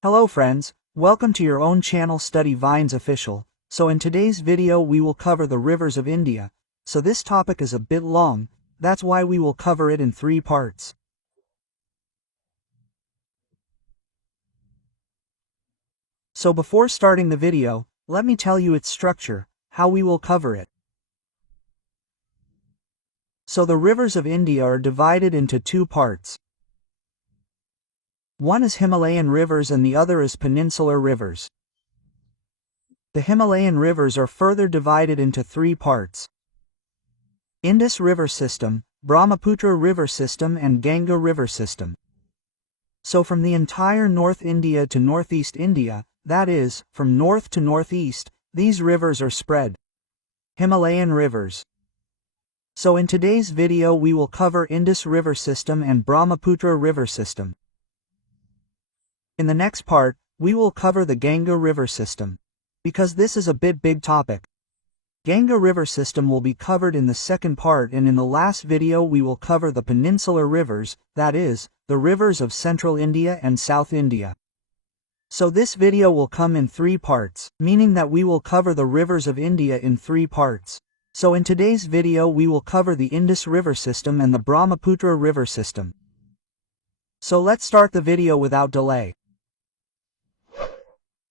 Hello friends, welcome to your own channel Study Vines Official. So in today's video we will cover the rivers of India. So this topic is a bit long, that's why we will cover it in 3 parts. So before starting the video, let me tell you its structure, how we will cover it. So the rivers of India are divided into 2 parts. One is Himalayan rivers and the other is peninsular rivers. The Himalayan rivers are further divided into 3 parts. Indus River System, Brahmaputra River System and Ganga River System. So from the entire North India to Northeast India, that is, from north to northeast, these rivers are spread. Himalayan rivers. So in today's video we will cover Indus River System and Brahmaputra River System. In the next part, we will cover the Ganga River System. Because this is a big topic. Ganga River System will be covered in the second part, and in the last video we will cover the peninsular rivers, that is, the rivers of Central India and South India. So this video will come in 3 parts, meaning that we will cover the rivers of India in 3 parts. So in today's video we will cover the Indus River System and the Brahmaputra River System. So let's start the video without delay.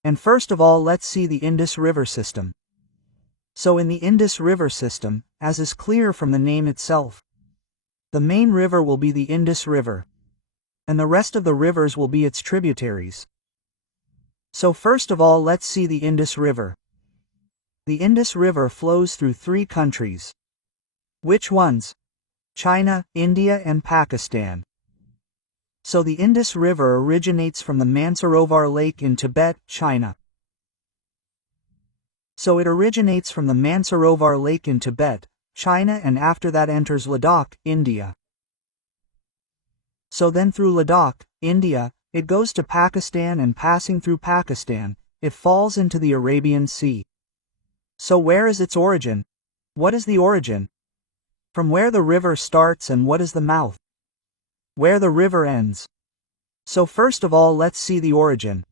And first of all, let's see the Indus River System. So in the Indus River System, as is clear from the name itself, the main river will be the Indus River, and the rest of the rivers will be its tributaries. So first of all, let's see the Indus River. The Indus River flows through 3 countries. Which ones? China, India and Pakistan. So the Indus River originates from the Mansarovar Lake in Tibet, China. So it originates from the Mansarovar Lake in Tibet, China, and after that enters Ladakh, India. So then through Ladakh, India, it goes to Pakistan, and passing through Pakistan, it falls into the Arabian Sea. So where is its origin? What is the origin? From where the river starts, and what is the mouth? Where the river ends. So first of all, let's see the origin.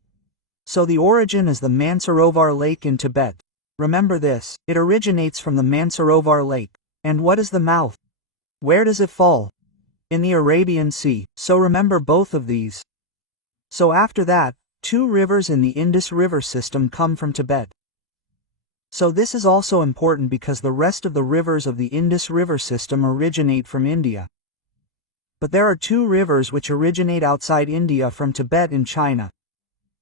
So the origin is the Mansarovar Lake in Tibet. Remember this, it originates from the Mansarovar Lake. And what is the mouth? Where does it fall? In the Arabian Sea. So remember both of these. So after that, 2 rivers in the Indus River System come from Tibet. So this is also important because the rest of the rivers of the Indus River System originate from India. But there are 2 rivers which originate outside India from Tibet in China.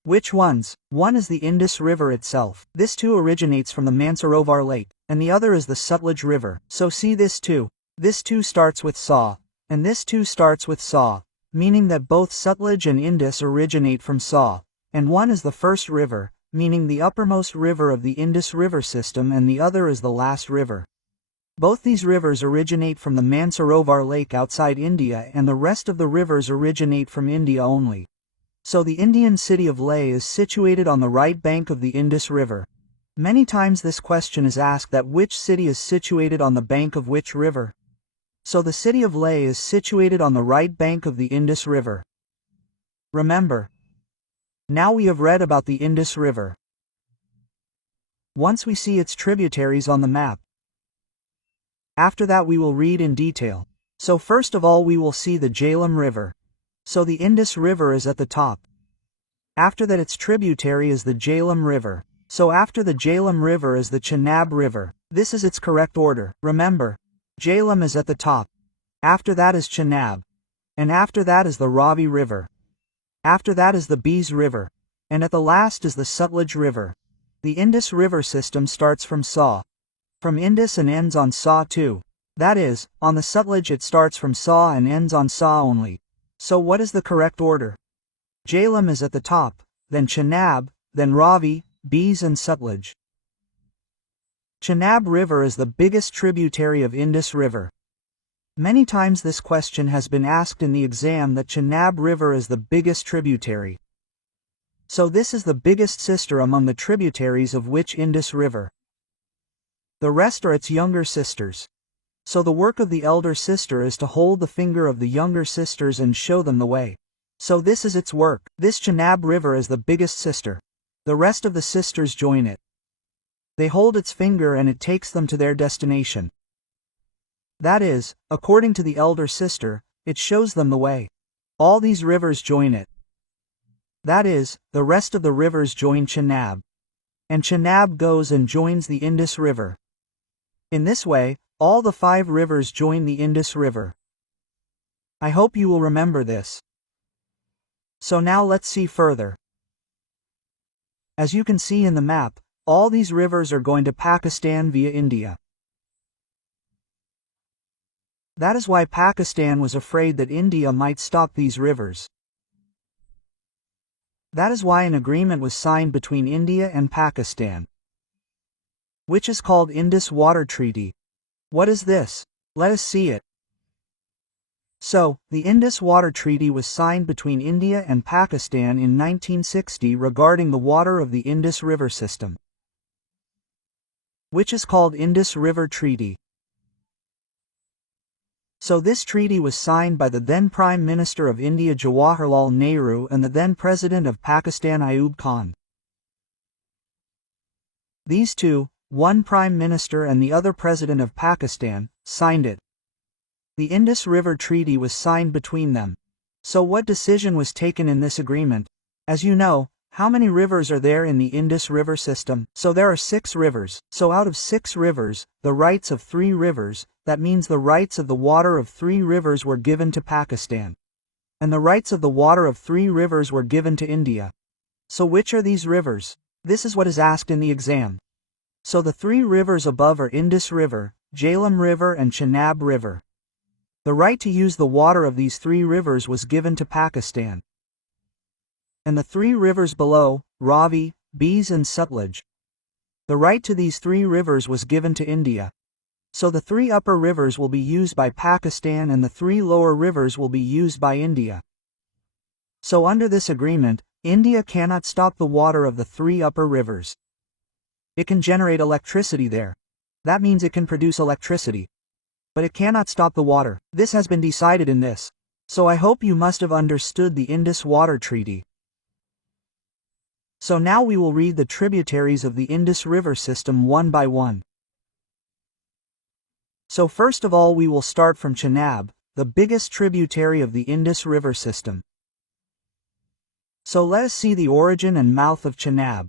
Which ones? One is the Indus River itself. This too originates from the Mansarovar Lake, and the other is the Sutlej River. So see this too. This too starts with Sa, and this too starts with Sa, meaning that both Sutlej and Indus originate from Sa, and one is the first river, meaning the uppermost river of the Indus River System, and the other is the last river. Both these rivers originate from the Mansarovar Lake outside India, and the rest of the rivers originate from India only. So the Indian city of Leh is situated on the right bank of the Indus River. Many times this question is asked, that which city is situated on the bank of which river? So the city of Leh is situated on the right bank of the Indus River. Remember. Now we have read about the Indus River. Once we see its tributaries on the map. After that we will read in detail. So first of all we will see the Jhelum River. So the Indus River is at the top. After that its tributary is the Jhelum River. So after the Jhelum River is the Chenab River. This is its correct order. Remember, Jhelum is at the top. After that is Chenab. And after that is the Ravi River. After that is the Beas River. And at the last is the Sutlej River. The Indus River System starts from Sa. From Indus and ends on Sa too. That is, on the Sutlej it starts from Sa and ends on Sa only. So what is the correct order? Jhelum is at the top, then Chenab, then Ravi, Beas and Sutlej. Chenab River is the biggest tributary of Indus River. Many times this question has been asked in the exam, that Chenab River is the biggest tributary. So this is the biggest sister among the tributaries of which Indus River. The rest are its younger sisters. So the work of the elder sister is to hold the finger of the younger sisters and show them the way. So this is its work. This Chenab River is the biggest sister. The rest of the sisters join it. They hold its finger and it takes them to their destination. That is, according to the elder sister, it shows them the way. All these rivers join it. That is, the rest of the rivers join Chenab. And Chenab goes and joins the Indus River. In this way, all the 5 rivers join the Indus River. I hope you will remember this. So now let's see further. As you can see in the map, all these rivers are going to Pakistan via India. That is why Pakistan was afraid that India might stop these rivers. That is why an agreement was signed between India and Pakistan, which is called Indus Water Treaty. What is this? Let us see it. So, the Indus Water Treaty was signed between India and Pakistan in 1960 regarding the water of the Indus River system, which is called Indus River Treaty. So this treaty was signed by the then Prime Minister of India Jawaharlal Nehru and the then President of Pakistan Ayub Khan. These two, one Prime Minister and the other President of Pakistan, signed it. The Indus River Treaty was signed between them. So what decision was taken in this agreement? As you know, how many rivers are there in the Indus River system? So there are 6 rivers. So out of 6 rivers, the rights of 3 rivers, that means the rights of the water of 3 rivers were given to Pakistan. And the rights of the water of 3 rivers were given to India. So which are these rivers? This is what is asked in the exam. So the 3 rivers above are Indus River, Jhelum River and Chenab River. The right to use the water of these 3 rivers was given to Pakistan. And the 3 rivers below, Ravi, Beas and Sutlej. The right to these 3 rivers was given to India. So the 3 upper rivers will be used by Pakistan and the 3 lower rivers will be used by India. So under this agreement, India cannot stop the water of the 3 upper rivers. It can generate electricity there. That means it can produce electricity. But it cannot stop the water. This has been decided in this. So I hope you must have understood the Indus Water Treaty. So now we will read the tributaries of the Indus River system one by one. So first of all we will start from Chenab, the biggest tributary of the Indus River system. So let us see the origin and mouth of Chenab.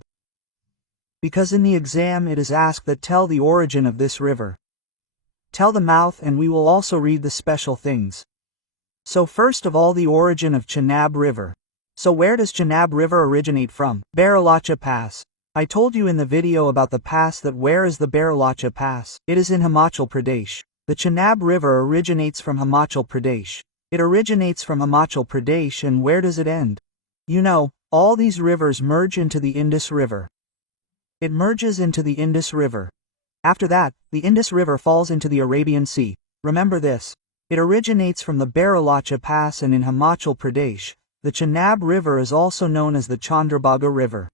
Because in the exam it is asked that tell the origin of this river. Tell the mouth and we will also read the special things. So first of all the origin of Chenab River. So where does Chenab River originate from? Baralacha Pass. I told you in the video about the pass that where is the Baralacha Pass? It is in Himachal Pradesh. The Chenab River originates from Himachal Pradesh. It originates from Himachal Pradesh and where does it end? You know, all these rivers merge into the Indus River. It merges into the Indus River. After that, the Indus River falls into the Arabian Sea. Remember this. It originates from the Baralacha Pass and in Himachal Pradesh. The Chenab River is also known as the Chandrabhaga River.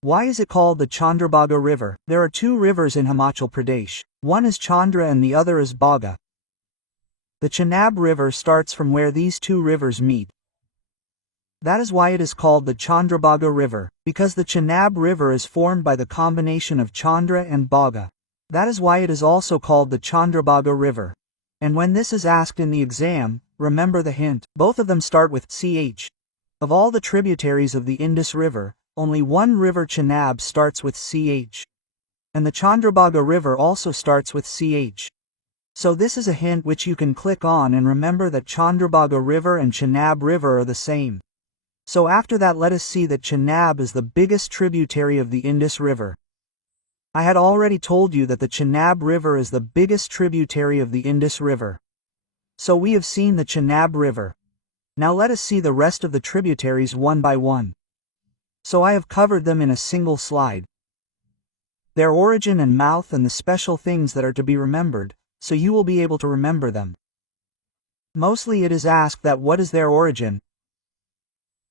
Why is it called the Chandrabhaga River? There are 2 rivers in Himachal Pradesh. One is Chandra and the other is Bhaga. The Chenab River starts from where these 2 rivers meet. That is why it is called the Chandrabhaga River, because the Chenab River is formed by the combination of Chandra and Bhaga. That is why it is also called the Chandrabhaga River. And when this is asked in the exam, remember the hint. Both of them start with CH. Of all the tributaries of the Indus River, only one river Chenab starts with CH. And the Chandrabhaga River also starts with CH. So this is a hint which you can click on and remember that Chandrabhaga River and Chenab River are the same. So after that let us see that Chenab is the biggest tributary of the Indus River. I had already told you that the Chenab River is the biggest tributary of the Indus River. So we have seen the Chenab River. Now let us see the rest of the tributaries one by one. So I have covered them in a single slide. Their origin and mouth and the special things that are to be remembered, so you will be able to remember them. Mostly it is asked that what is their origin?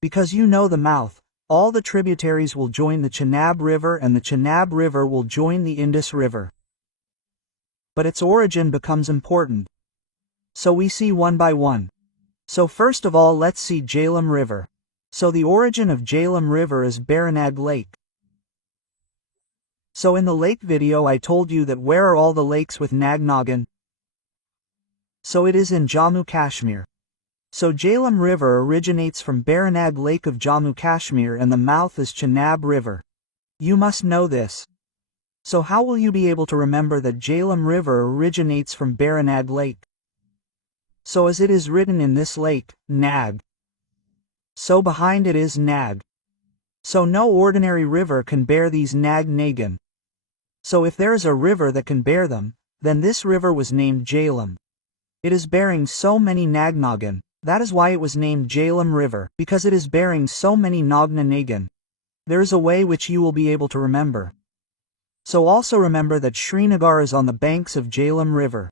Because you know the mouth, all the tributaries will join the Chenab River and the Chenab River will join the Indus River. But its origin becomes important. So we see one by one. So first of all, let's see Jhelum River. So the origin of Jhelum River is Baranag Lake. So in the lake video I told you that where are all the lakes with Nag-Nagan? So it is in Jammu Kashmir. So Jhelum River originates from Baranag Lake of Jammu Kashmir and the mouth is Chenab River. You must know this. So how will you be able to remember that Jhelum River originates from Baranag Lake? So as it is written in this lake, Nag. So behind it is Nag. So no ordinary river can bear these Nag-Nagan. So if there is a river that can bear them, then this river was named Jhelum. It is bearing so many Nag-Nagan. That is why it was named Jhelum River, because it is bearing so many Nag-Nagan. There is a way which you will be able to remember. So also remember that Srinagar is on the banks of Jhelum River.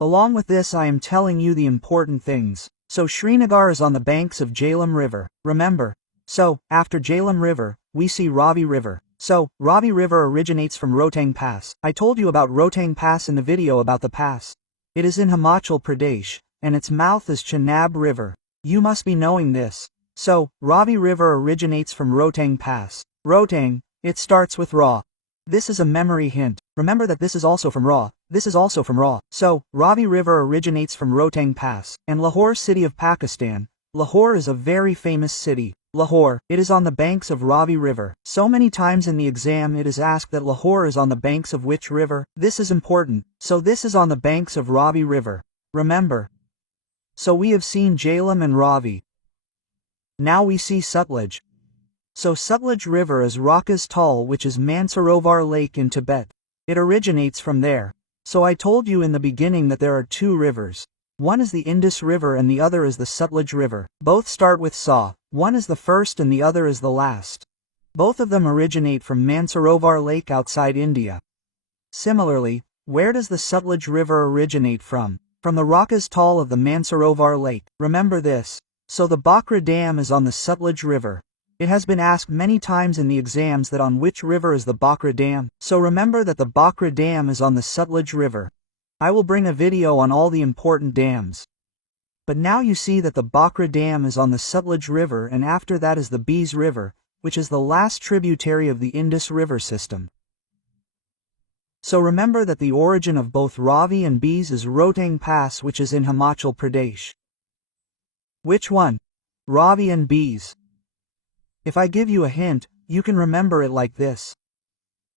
Along with this I am telling you the important things. So Srinagar is on the banks of Jhelum River, remember. So, after Jhelum River, we see Ravi River. So, Ravi River originates from Rohtang Pass. I told you about Rohtang Pass in the video about the pass. It is in Himachal Pradesh, and its mouth is Chenab River. You must be knowing this. So, Ravi River originates from Rohtang Pass. Rohtang, it starts with Ra. This is a memory hint. Remember that this is also from Ra. This is also from Ra. So, Ravi River originates from Rohtang Pass. And Lahore city of Pakistan. Lahore is a very famous city. Lahore, it is on the banks of Ravi River. So many times in the exam it is asked that Lahore is on the banks of which river? This is important. So this is on the banks of Ravi River. Remember. So we have seen Jhelum and Ravi. Now we see Sutlej. So Sutlej River is Rakas Tal, which is Mansarovar Lake in Tibet. It originates from there. So I told you in the beginning that there are two rivers. One is the Indus River and the other is the Sutlej River. Both start with Sa. One is the first and the other is the last. Both of them originate from Mansarovar Lake outside India. Similarly, where does the Sutlej River originate from? From the Rakas Tal of the Mansarovar Lake. Remember this. So the Bakra Dam is on the Sutlej River. It has been asked many times in the exams that on which river is the Bakra Dam. So remember that the Bakra Dam is on the Sutlej River. I will bring a video on all the important dams. But now you see that the Bakra Dam is on the Sutlej River and after that is the Beas River, which is the last tributary of the Indus River system. So remember that the origin of both Ravi and Beas is Rohtang Pass, which is in Himachal Pradesh. Which one? Ravi and Beas. If I give you a hint, you can remember it like this.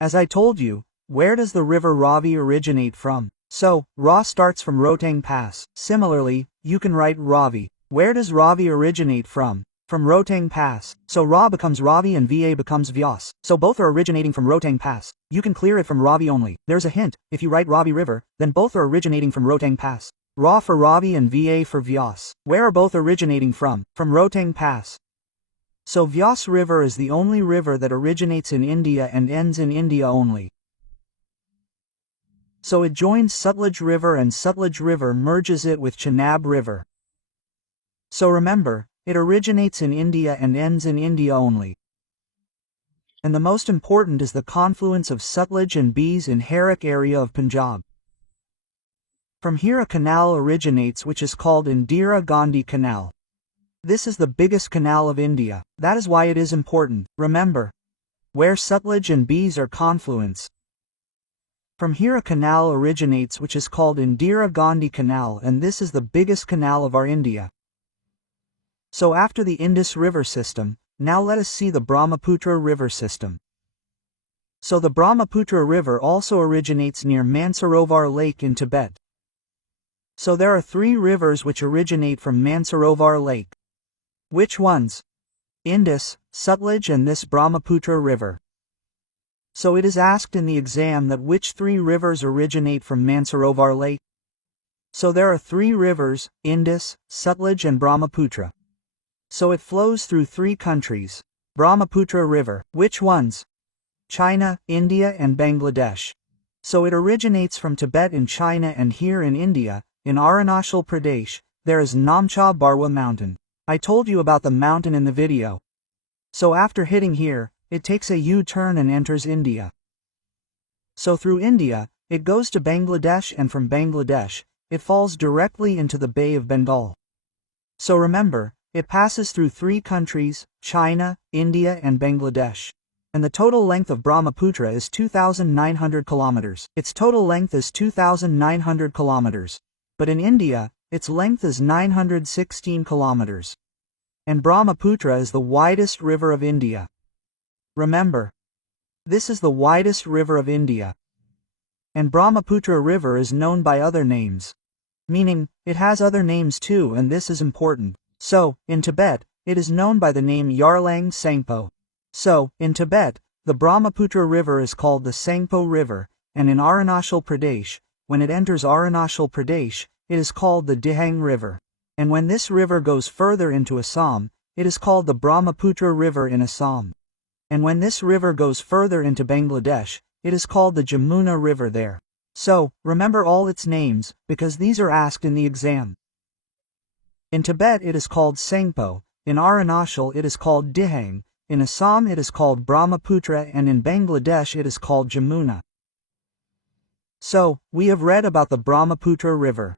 As I told you, where does the river Ravi originate from? So, Ra starts from Rohtang Pass. Similarly, you can write Ravi. Where does Ravi originate from? From Rohtang Pass. So Ra becomes Ravi and Va becomes Vyas. So both are originating from Rohtang Pass. You can clear it from Ravi only. There's a hint. If you write Ravi River, then both are originating from Rohtang Pass. Ra for Ravi and Va for Vyas. Where are both originating from? From Rohtang Pass. So Vyas River is the only river that originates in India and ends in India only. So it joins Sutlej River and Sutlej River merges it with Chenab River. So remember, it originates in India and ends in India only. And the most important is the confluence of Sutlej and Beas in Harak area of Punjab. From here a canal originates which is called Indira Gandhi Canal. This is the biggest canal of India. That is why it is important. Remember, where Sutlej and Beas are confluence. From here a canal originates which is called Indira Gandhi Canal and this is the biggest canal of our India. So after the Indus River system, now let us see the Brahmaputra River system. So the Brahmaputra River also originates near Mansarovar Lake in Tibet. So there are three rivers which originate from Mansarovar Lake. Which ones? Indus, Sutlej and this Brahmaputra River. So it is asked in the exam that which three rivers originate from Mansarovar Lake? So there are three rivers, Indus, Sutlej and Brahmaputra. So it flows through three countries. Brahmaputra River. Which ones? China, India and Bangladesh. So it originates from Tibet in China and here in India, in Arunachal Pradesh, there is Namcha Barwa mountain. I told you about the mountain in the video. So after hitting here, it takes a U-turn and enters India. So through India, it goes to Bangladesh and from Bangladesh, it falls directly into the Bay of Bengal. So remember, it passes through 3 countries, China, India and Bangladesh. And the total length of Brahmaputra is 2,900 kilometers. Its total length is 2,900 kilometers. But in India, its length is 916 kilometers. And Brahmaputra is the widest river of India. Remember, this is the widest river of India. And Brahmaputra River is known by other names. Meaning, it has other names too, and this is important. So, in Tibet, it is known by the name Yarlang Tsangpo. So, in Tibet, the Brahmaputra River is called the Tsangpo River, and in Arunachal Pradesh, when it enters Arunachal Pradesh, it is called the Dihang River. And when this river goes further into Assam, it is called the Brahmaputra River in Assam. And when this river goes further into Bangladesh, it is called the Jamuna River there. So, remember all its names, because these are asked in the exam. In Tibet it is called Tsangpo, in Arunachal it is called Dihang, in Assam it is called Brahmaputra and in Bangladesh it is called Jamuna. So, we have read about the Brahmaputra River.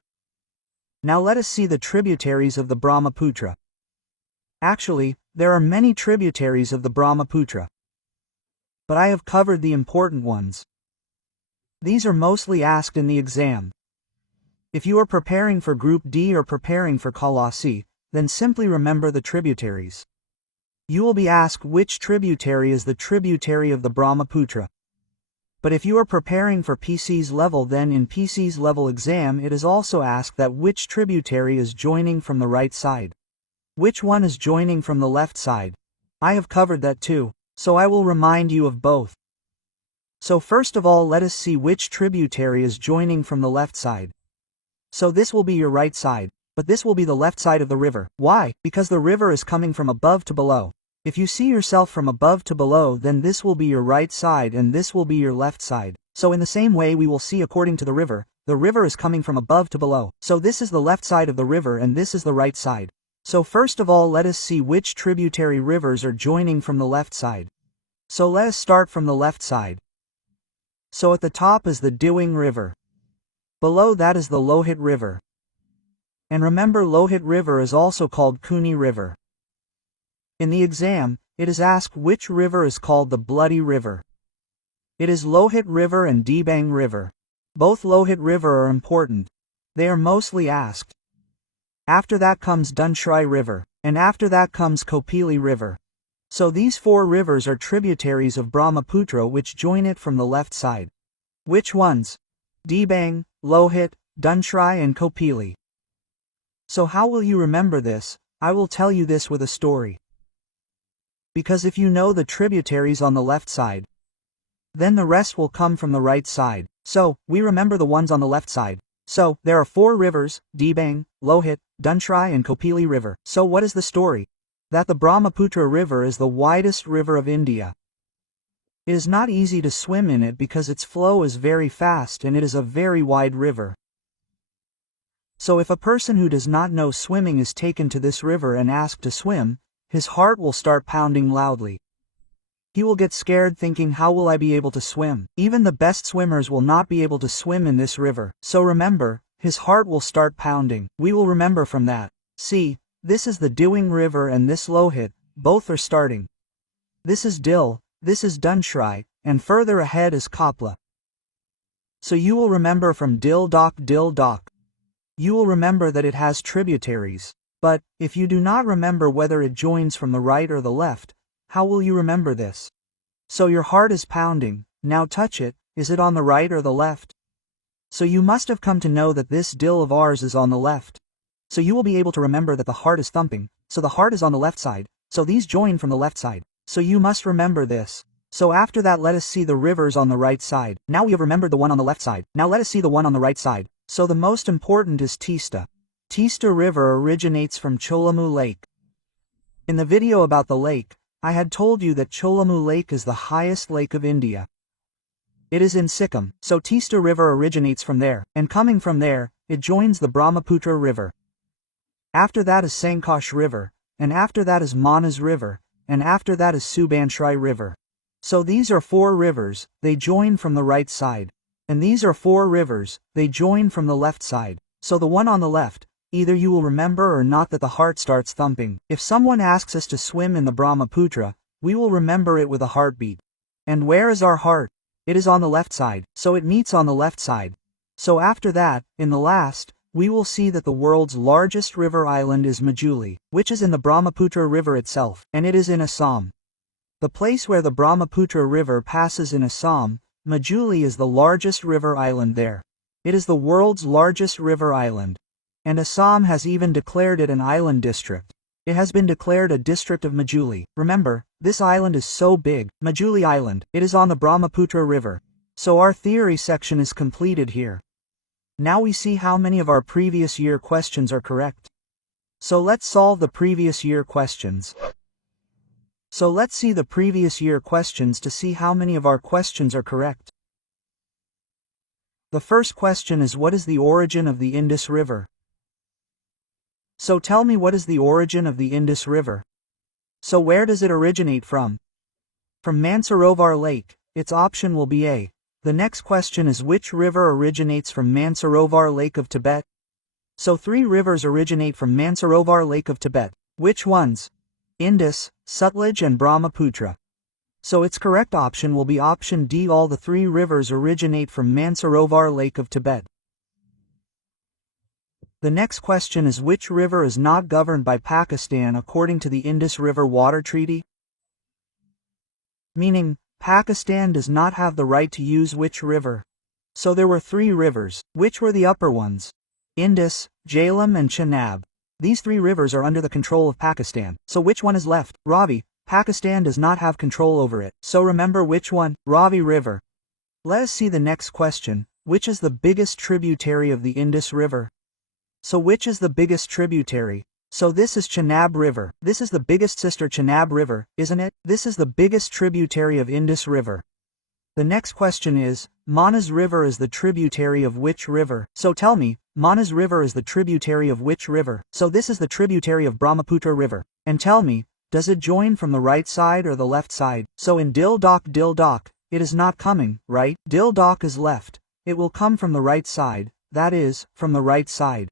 Now let us see the tributaries of the Brahmaputra. Actually, there are many tributaries of the Brahmaputra. But I have covered the important ones. These are mostly asked in the exam. If you are preparing for Group D or preparing for Kalasi, then simply remember the tributaries. You will be asked which tributary is the tributary of the Brahmaputra. But if you are preparing for PC's level, then in PC's level exam it is also asked that which tributary is joining from the right side. Which one is joining from the left side? I have covered that too, so I will remind you of both. So first of all, let us see which tributary is joining from the left side. So this will be your right side, but this will be the left side of the river. Why? Because the river is coming from above to below. If you see yourself from above to below, then this will be your right side and this will be your left side. So in the same way we will see according to the river is coming from above to below. So this is the left side of the river and this is the right side. So first of all, let us see which tributary rivers are joining from the left side. So let us start from the left side. So at the top is the Diwing River. Below that is the Lohit River. And remember, Lohit River is also called Kuni River. In the exam, it is asked which river is called the Bloody River. It is Lohit River and Dibang River. Both Lohit River are important. They are mostly asked. After that comes Dunshrai River, and after that comes Kopili River. So these 4 rivers are tributaries of Brahmaputra which join it from the left side. Which ones? Dibang, Lohit, Dunshrai and Kopili. So how will you remember this? I will tell you this with a story. Because if you know the tributaries on the left side, then the rest will come from the right side. So, we remember the ones on the left side. So, there are 4 rivers, Dibang, Lohit, Dunshrai and Kopili River. So what is the story? That the Brahmaputra River is the widest river of India. It is not easy to swim in it because its flow is very fast and it is a very wide river. So if a person who does not know swimming is taken to this river and asked to swim, his heart will start pounding loudly. He will get scared thinking, how will I be able to swim? Even the best swimmers will not be able to swim in this river. So remember, his heart will start pounding. We will remember from that. See, this is the Diwing River and this Lohit, both are starting. This is Dil, this is Dunshrai, and further ahead is Kapla. So you will remember from Dil Dak. You will remember that it has tributaries. But, if you do not remember whether it joins from the right or the left, how will you remember this? So your heart is pounding, now touch it, is it on the right or the left? So you must have come to know that this Dil of ours is on the left. So you will be able to remember that the heart is thumping, so the heart is on the left side, so these join from the left side. So you must remember this. So after that let us see the rivers on the right side. Now we have remembered the one on the left side. Now let us see the one on the right side. So the most important is Teesta. Teesta River originates from Cholamu Lake. In the video about the lake, I had told you that Cholamu Lake is the highest lake of India. It is in Sikkim, so Teesta River originates from there, and coming from there, it joins the Brahmaputra River. After that is Sankosh River, and after that is Manas River, and after that is Subanshrai River. So these are 4 rivers, they join from the right side. And these are 4 rivers, they join from the left side. So the one on the left, Either you will remember or not that the heart starts thumping. If someone asks us to swim in the Brahmaputra, we will remember it with a heartbeat. And where is our heart? It is on the left side, so it meets on the left side. So after that, in the last, we will see that the world's largest river island is Majuli, which is in the Brahmaputra River itself, and it is in Assam. The place where the Brahmaputra River passes in Assam, Majuli is the largest river island there. It is the world's largest river island. And Assam has even declared it an island district. It has been declared a district of Majuli. Remember, this island is so big, Majuli Island. It is on the Brahmaputra River. So our theory section is completed here. Now we see how many of our previous year questions are correct. So let's solve the previous year questions. So let's see the previous year questions to see how many of our questions are correct. The first question is, what is the origin of the Indus River? So tell me, what is the origin of the Indus River? So where does it originate from? From Mansarovar Lake. Its option will be A. The next question is, which river originates from Mansarovar Lake of Tibet? So 3 rivers originate from Mansarovar Lake of Tibet. Which ones? Indus, Sutlej and Brahmaputra. So its correct option will be option D. All the 3 rivers originate from Mansarovar Lake of Tibet. The next question is, which river is not governed by Pakistan according to the Indus River Water Treaty? Meaning, Pakistan does not have the right to use which river? So there were 3 rivers. Which were the upper ones? Indus, Jhelum and Chenab. These 3 rivers are under the control of Pakistan. So which one is left? Ravi. Pakistan does not have control over it. So remember which one? Ravi River. Let us see the next question. Which is the biggest tributary of the Indus River? So which is the biggest tributary? So this is Chenab River. This is the biggest sister Chenab River, isn't it? This is the biggest tributary of Indus River. The next question is, Manas River is the tributary of which river? So tell me, Manas River is the tributary of which river? So this is the tributary of Brahmaputra River. And tell me, does it join from the right side or the left side? So in Dil Dak, it is not coming, right? Dil Dak is left. It will come from the right side, that is, from the right side.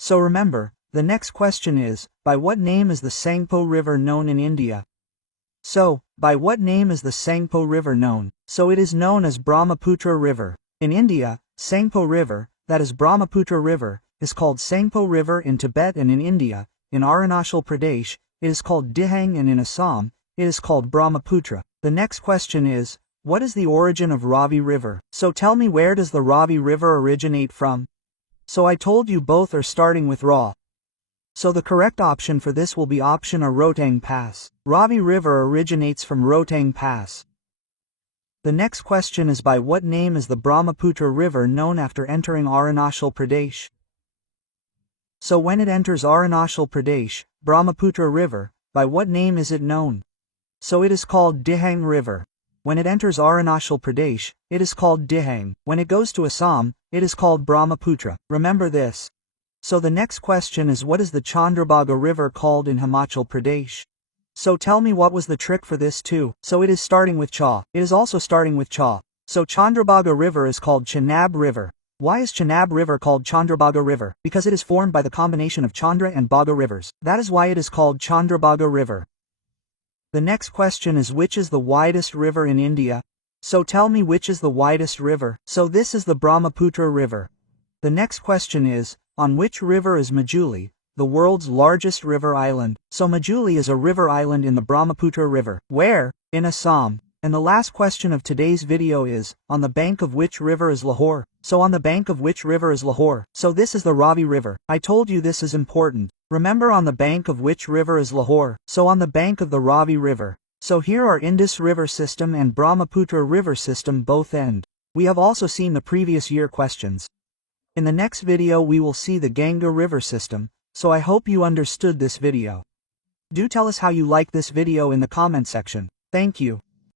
So remember, the next question is, by what name is the Sangpo River known in India? So, by what name is the Sangpo River known? So it is known as Brahmaputra River. In India, Sangpo River, that is Brahmaputra River, is called Sangpo River in Tibet, and in India, in Arunachal Pradesh, it is called Dihang, and in Assam, it is called Brahmaputra. The next question is, what is the origin of Ravi River? So tell me, where does the Ravi River originate from? So I told you both are starting with Ra. So the correct option for this will be option A, Rohtang Pass. Ravi River originates from Rohtang Pass. The next question is, by what name is the Brahmaputra River known after entering Arunachal Pradesh? So when it enters Arunachal Pradesh, Brahmaputra River, by what name is it known? So it is called Dihang River. When it enters Arunachal Pradesh, it is called Dihang. When it goes to Assam, it is called Brahmaputra. Remember this. So the next question is, what is the Chandrabhaga River called in Himachal Pradesh? So tell me, what was the trick for this too? So it is starting with Cha. It is also starting with Cha. So Chandrabhaga River is called Chenab River. Why is Chenab River called Chandrabhaga River? Because it is formed by the combination of Chandra and Bhaga rivers. That is why it is called Chandrabhaga River. The next question is, which is the widest river in India? So tell me, which is the widest river? So this is the Brahmaputra River. The next question is, on which river is Majuli, the world's largest river island? So Majuli is a river island in the Brahmaputra River. Where? In Assam. And the last question of today's video is, on the bank of which river is Lahore? So on the bank of which river is Lahore? So this is the Ravi River. I told you this is important. Remember, on the bank of which river is Lahore? So on the bank of the Ravi River. So here our Indus River system and Brahmaputra River system both end. We have also seen the previous year questions. In the next video we will see the Ganga River system, so I hope you understood this video. Do tell us how you like this video in the comment section. Thank you.